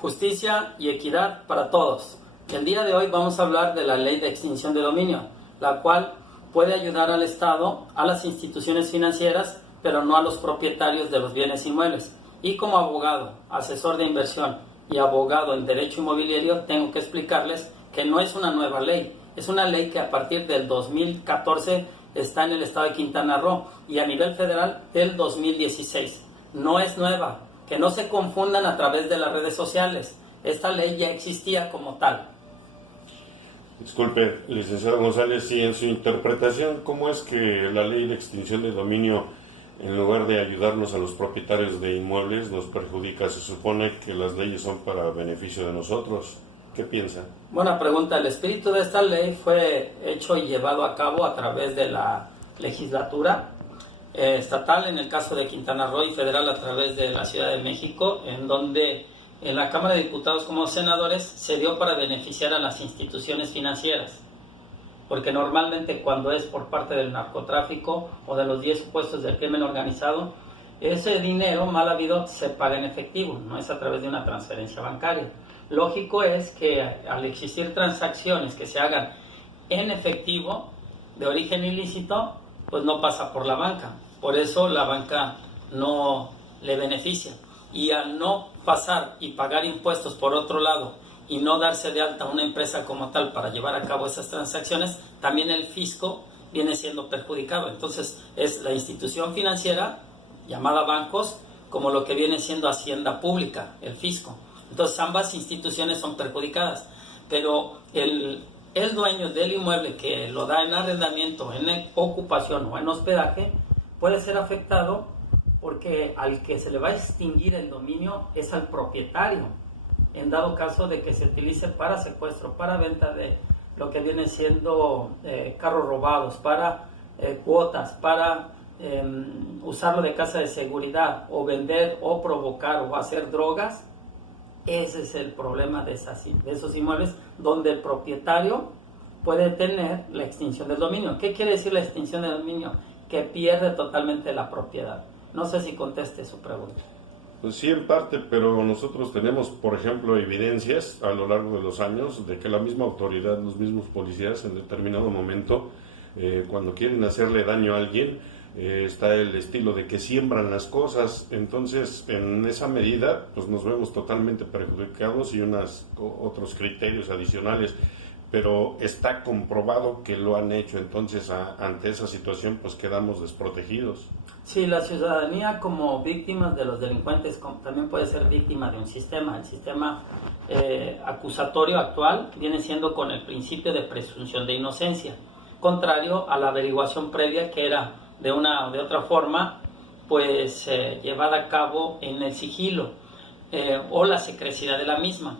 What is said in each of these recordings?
Justicia y equidad para todos. El día de hoy vamos a hablar de la ley de extinción de dominio, la cual puede ayudar al Estado, a las instituciones financieras, pero no a los propietarios de los bienes inmuebles. Y como abogado, asesor de inversión y abogado en derecho inmobiliario, tengo que explicarles que no es una nueva ley, es una ley que a partir del 2014 está en el estado de Quintana Roo y a nivel federal del 2016. No es nueva, que no se confundan a través de las redes sociales. Esta ley ya existía como tal. Disculpe, licenciado González, y en su interpretación, ¿cómo es que la ley de extinción de dominio, en lugar de ayudarnos a los propietarios de inmuebles, nos perjudica? Se supone que las leyes son para beneficio de nosotros. ¿Qué piensa? Buena pregunta. El espíritu de esta ley fue hecho y llevado a cabo a través de la legislatura estatal, en el caso de Quintana Roo, y federal a través de la Ciudad de México, en donde en la Cámara de Diputados como senadores se dio para beneficiar a las instituciones financieras, porque normalmente cuando es por parte del narcotráfico o de los 10 supuestos del crimen organizado, ese dinero mal habido se paga en efectivo, no es a través de una transferencia bancaria. Lógico es que al existir transacciones que se hagan en efectivo de origen ilícito, pues no pasa por la banca, por eso la banca no le beneficia. Y al no pasar y pagar impuestos por otro lado y no darse de alta una empresa como tal para llevar a cabo esas transacciones, también el fisco viene siendo perjudicado. Entonces es la institución financiera, llamada bancos, como lo que viene siendo Hacienda Pública, el fisco. Entonces ambas instituciones son perjudicadas, pero el dueño del inmueble que lo da en arrendamiento, en ocupación o en hospedaje, puede ser afectado porque al que se le va a extinguir el dominio es al propietario, en dado caso de que se utilice para secuestro, para venta de lo que viene siendo carros robados, para cuotas, para usarlo de casa de seguridad o vender o provocar o hacer drogas. Ese es el problema de esos inmuebles, donde el propietario puede tener la extinción del dominio. ¿Qué quiere decir la extinción del dominio? Que pierde totalmente la propiedad. No sé si conteste su pregunta. Pues sí, en parte, pero nosotros tenemos, por ejemplo, evidencias a lo largo de los años de que la misma autoridad, los mismos policías, en determinado momento, cuando quieren hacerle daño a alguien, está el estilo de que siembran las cosas. Entonces, en esa medida, pues nos vemos totalmente perjudicados y otros criterios adicionales. Pero está comprobado que lo han hecho, entonces ante esa situación pues quedamos desprotegidos. Sí, la ciudadanía como víctimas de los delincuentes también puede ser víctima de un sistema. El sistema acusatorio actual viene siendo con el principio de presunción de inocencia, contrario a la averiguación previa que era de una o de otra forma pues llevada a cabo en el sigilo o la secrecidad de la misma.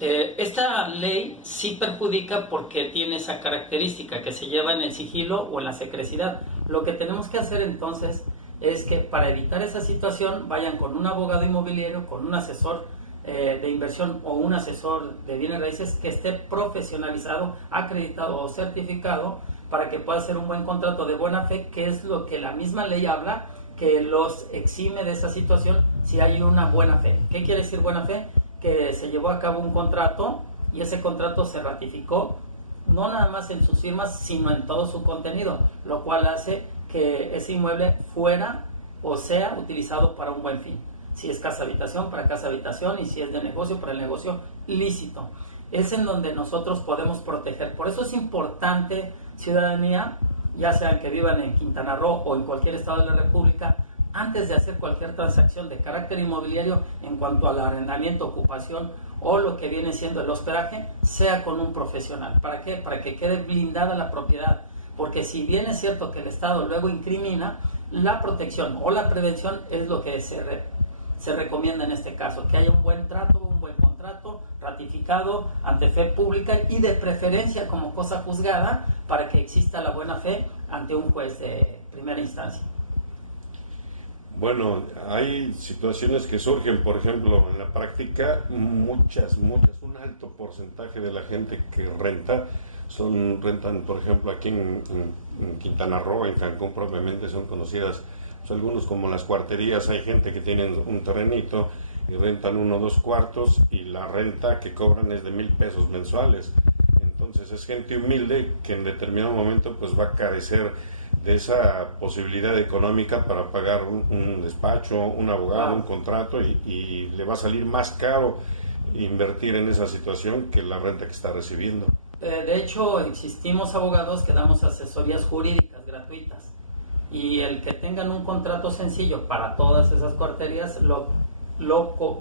Esta ley sí perjudica porque tiene esa característica que se lleva en el sigilo o en la secrecidad. Lo que tenemos que hacer entonces es que para evitar esa situación vayan con un abogado inmobiliario, con un asesor de inversión o un asesor de bienes raíces que esté profesionalizado, acreditado o certificado para que pueda hacer un buen contrato de buena fe, que es lo que la misma ley habla, que los exime de esa situación si hay una buena fe. ¿Qué quiere decir buena fe? Que se llevó a cabo un contrato y ese contrato se ratificó no nada más en sus firmas, sino en todo su contenido, lo cual hace que ese inmueble fuera o sea utilizado para un buen fin. Si es casa habitación, para casa habitación, y si es de negocio, para el negocio lícito. Es en donde nosotros podemos proteger. Por eso es importante, ciudadanía, ya sea que vivan en Quintana Roo o en cualquier estado de la República, antes de hacer cualquier transacción de carácter inmobiliario en cuanto al arrendamiento, ocupación o lo que viene siendo el hospedaje, sea con un profesional. ¿Para qué? Para que quede blindada la propiedad. Porque si bien es cierto que el Estado luego incrimina, la protección o la prevención es lo que se recomienda en este caso, que haya un buen trato, un buen contrato ratificado ante fe pública y de preferencia como cosa juzgada para que exista la buena fe ante un juez de primera instancia. Bueno, hay situaciones que surgen, por ejemplo, en la práctica, muchas, un alto porcentaje de la gente que rentan, por ejemplo, aquí en Quintana Roo, en Cancún propiamente, son conocidas, pues, algunos como las cuarterías. Hay gente que tiene un terrenito y rentan 1 o 2 cuartos y la renta que cobran es de 1,000 pesos mensuales. Entonces es gente humilde que en determinado momento pues va a carecer de esa posibilidad económica para pagar un despacho, un abogado, un contrato y le va a salir más caro invertir en esa situación que la renta que está recibiendo. De hecho, existimos abogados que damos asesorías jurídicas gratuitas y el que tengan un contrato sencillo para todas esas cuarterías lo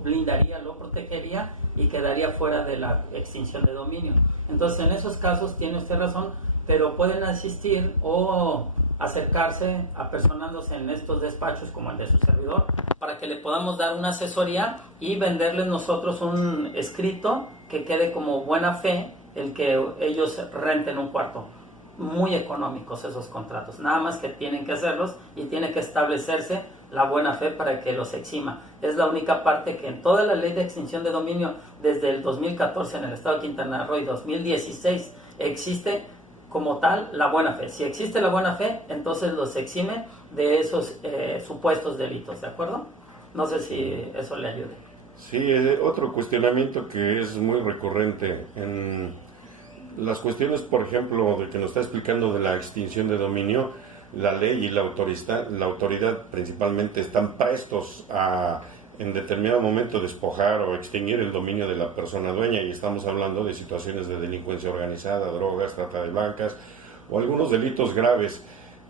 blindaría, lo protegería y quedaría fuera de la extinción de dominio. Entonces, en esos casos tiene usted razón, pero pueden asistir o acercarse apersonándose en estos despachos como el de su servidor para que le podamos dar una asesoría y venderles nosotros un escrito que quede como buena fe el que ellos renten un cuarto. Muy económicos esos contratos, nada más que tienen que hacerlos y tiene que establecerse la buena fe para que los exima. Es la única parte que en toda la ley de extinción de dominio desde el 2014 en el estado de Quintana Roo y 2016 existe como tal la buena fe. Si existe la buena fe, entonces los exime de esos supuestos delitos, ¿de acuerdo? No sé si eso le ayude. Sí, otro cuestionamiento que es muy recurrente en las cuestiones, por ejemplo, de que nos está explicando de la extinción de dominio, la ley y la autoridad principalmente están prestos a en determinado momento despojar o extinguir el dominio de la persona dueña, y estamos hablando de situaciones de delincuencia organizada, drogas, trata de blancas o algunos delitos graves.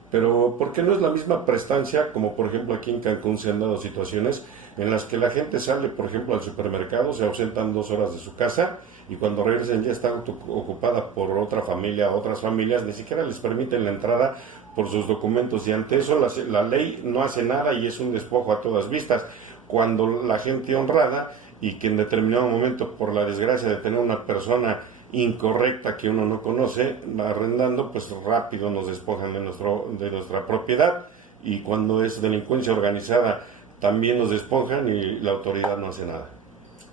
Pero ¿por qué no es la misma prestancia? Como por ejemplo aquí en Cancún se han dado situaciones en las que la gente sale, por ejemplo, al supermercado, se ausentan 2 horas de su casa y cuando regresan ya está ocupada por otra familia, otras familias, ni siquiera les permiten la entrada por sus documentos, y ante eso la ley no hace nada y es un despojo a todas vistas, cuando la gente honrada y que en determinado momento, por la desgracia de tener una persona incorrecta que uno no conoce, arrendando, pues rápido nos despojan de nuestra propiedad, y cuando es delincuencia organizada también nos despojan y la autoridad no hace nada.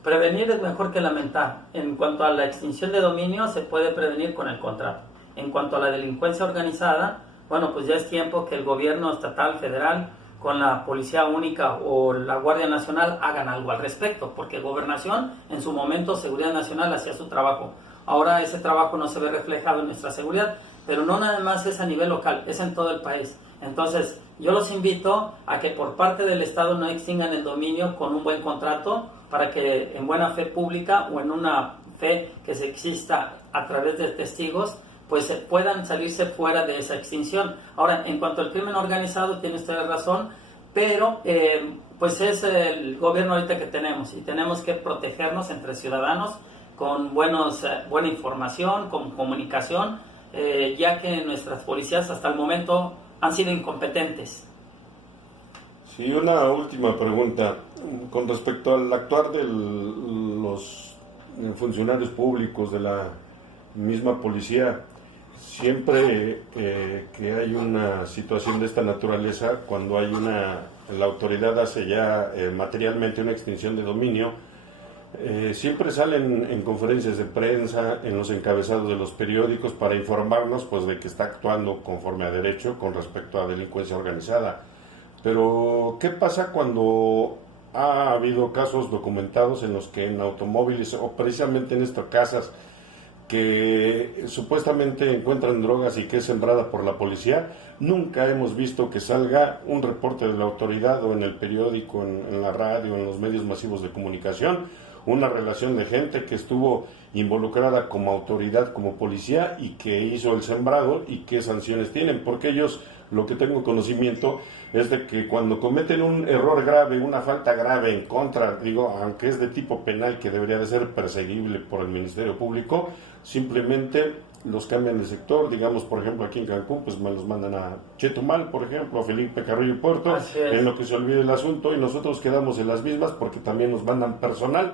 Prevenir es mejor que lamentar. En cuanto a la extinción de dominio, se puede prevenir con el contrato. En cuanto a la delincuencia organizada, bueno, pues ya es tiempo que el gobierno estatal, federal, con la Policía Única o la Guardia Nacional hagan algo al respecto, porque Gobernación, en su momento, Seguridad Nacional hacía su trabajo. Ahora ese trabajo no se ve reflejado en nuestra seguridad, pero no nada más es a nivel local, es en todo el país. Entonces, yo los invito a que por parte del Estado no extingan el dominio con un buen contrato, para que en buena fe pública o en una fe que se exista a través de testigos, pues puedan salirse fuera de esa extinción. Ahora, en cuanto al crimen organizado, tiene usted razón, pero pues es el gobierno ahorita que tenemos y tenemos que protegernos entre ciudadanos con buena información, con comunicación, ya que nuestras policías hasta el momento han sido incompetentes. Sí, una última pregunta. Con respecto al actuar de los funcionarios públicos de la misma policía, siempre que hay una situación de esta naturaleza, cuando hay la autoridad hace ya materialmente una extinción de dominio, siempre salen en conferencias de prensa, en los encabezados de los periódicos para informarnos pues de que está actuando conforme a derecho con respecto a delincuencia organizada. Pero ¿qué pasa cuando ha habido casos documentados en los que en automóviles o precisamente en estas casas que supuestamente encuentran drogas y que es sembrada por la policía, nunca hemos visto que salga un reporte de la autoridad o en el periódico, en la radio, en los medios masivos de comunicación, una relación de gente que estuvo involucrada como autoridad, como policía, y que hizo el sembrado y qué sanciones tienen? Porque ellos, lo que tengo conocimiento es de que cuando cometen un error grave, una falta grave en contra, aunque es de tipo penal que debería de ser perseguible por el Ministerio Público, simplemente los cambian de sector. Digamos, por ejemplo, aquí en Cancún, pues me los mandan a Chetumal, por ejemplo, a Felipe Carrillo Puerto, en lo que se olvide el asunto, y nosotros quedamos en las mismas porque también nos mandan personal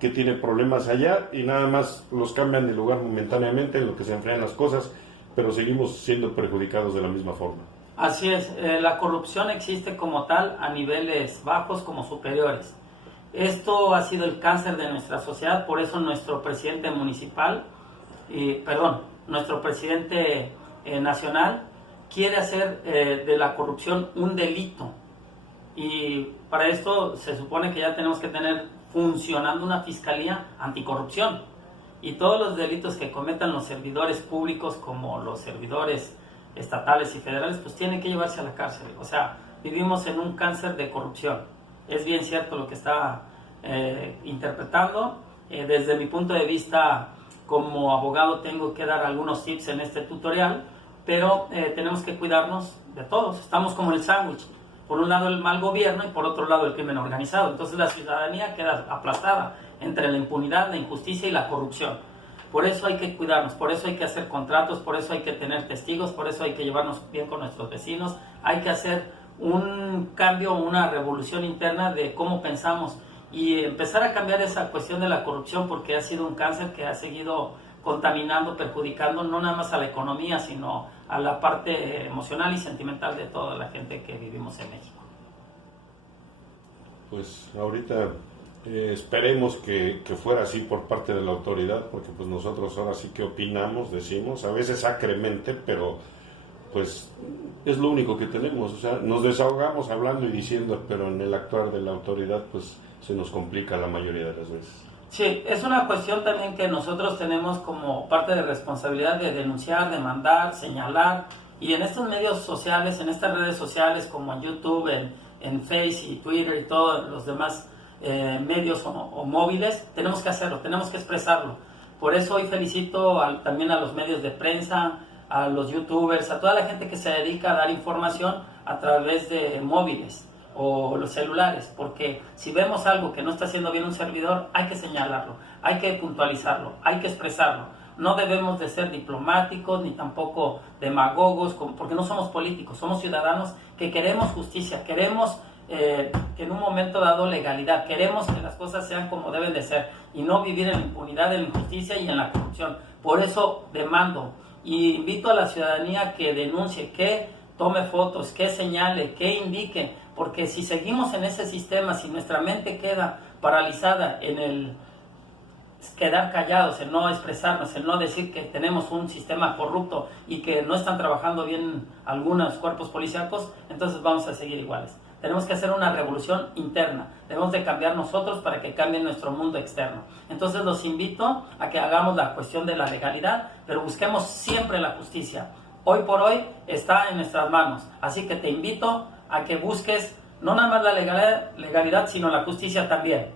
que tiene problemas allá y nada más los cambian de lugar momentáneamente en lo que se enfrían las cosas, pero seguimos siendo perjudicados de la misma forma. Así es, la corrupción existe como tal a niveles bajos como superiores. Esto ha sido el cáncer de nuestra sociedad, por eso nuestro presidente municipal, nuestro presidente nacional quiere hacer de la corrupción un delito. Y para esto se supone que ya tenemos que tener funcionando una fiscalía anticorrupción. Y todos los delitos que cometan los servidores públicos, como los servidores estatales y federales, pues tienen que llevarse a la cárcel. O sea, vivimos en un cáncer de corrupción. Es bien cierto lo que está interpretando. Desde mi punto de vista, como abogado, tengo que dar algunos tips en este tutorial, pero tenemos que cuidarnos de todos. Estamos como el sándwich. Por un lado el mal gobierno y por otro lado el crimen organizado. Entonces la ciudadanía queda aplastada entre la impunidad, la injusticia y la corrupción. Por eso hay que cuidarnos, por eso hay que hacer contratos, por eso hay que tener testigos, por eso hay que llevarnos bien con nuestros vecinos. Hay que hacer un cambio, una revolución interna de cómo pensamos y empezar a cambiar esa cuestión de la corrupción, porque ha sido un cáncer que ha seguido contaminando, perjudicando no nada más a la economía, sino a la parte emocional y sentimental de toda la gente que vivimos en México. Pues ahorita esperemos que fuera así por parte de la autoridad, porque pues nosotros ahora sí que opinamos, decimos, a veces acremente, pero pues es lo único que tenemos. O sea, nos desahogamos hablando y diciendo, pero en el actuar de la autoridad pues se nos complica la mayoría de las veces. Sí, es una cuestión también que nosotros tenemos como parte de responsabilidad de denunciar, demandar, señalar, y en estos medios sociales, en estas redes sociales como en YouTube, en Face y Twitter y todos los demás medios o móviles, tenemos que hacerlo, tenemos que expresarlo. Por eso hoy felicito también a los medios de prensa, a los youtubers, a toda la gente que se dedica a dar información a través de móviles o los celulares, porque si vemos algo que no está haciendo bien un servidor, hay que señalarlo, hay que puntualizarlo, hay que expresarlo. No debemos de ser diplomáticos ni tampoco demagogos, porque no somos políticos, somos ciudadanos que queremos justicia, queremos que en un momento dado legalidad, queremos que las cosas sean como deben de ser y no vivir en la impunidad, en la injusticia y en la corrupción. Por eso demando y invito a la ciudadanía que denuncie, que tome fotos, que señale, que indique, porque si seguimos en ese sistema, si nuestra mente queda paralizada en el quedar callados, en no expresarnos, en no decir que tenemos un sistema corrupto y que no están trabajando bien algunos cuerpos policíacos, entonces vamos a seguir iguales. Tenemos que hacer una revolución interna, debemos de cambiar nosotros para que cambie nuestro mundo externo. Entonces los invito a que hagamos la cuestión de la legalidad, pero busquemos siempre la justicia. Hoy por hoy está en nuestras manos, así que te invito a que busques no nada más la legalidad, sino la justicia también.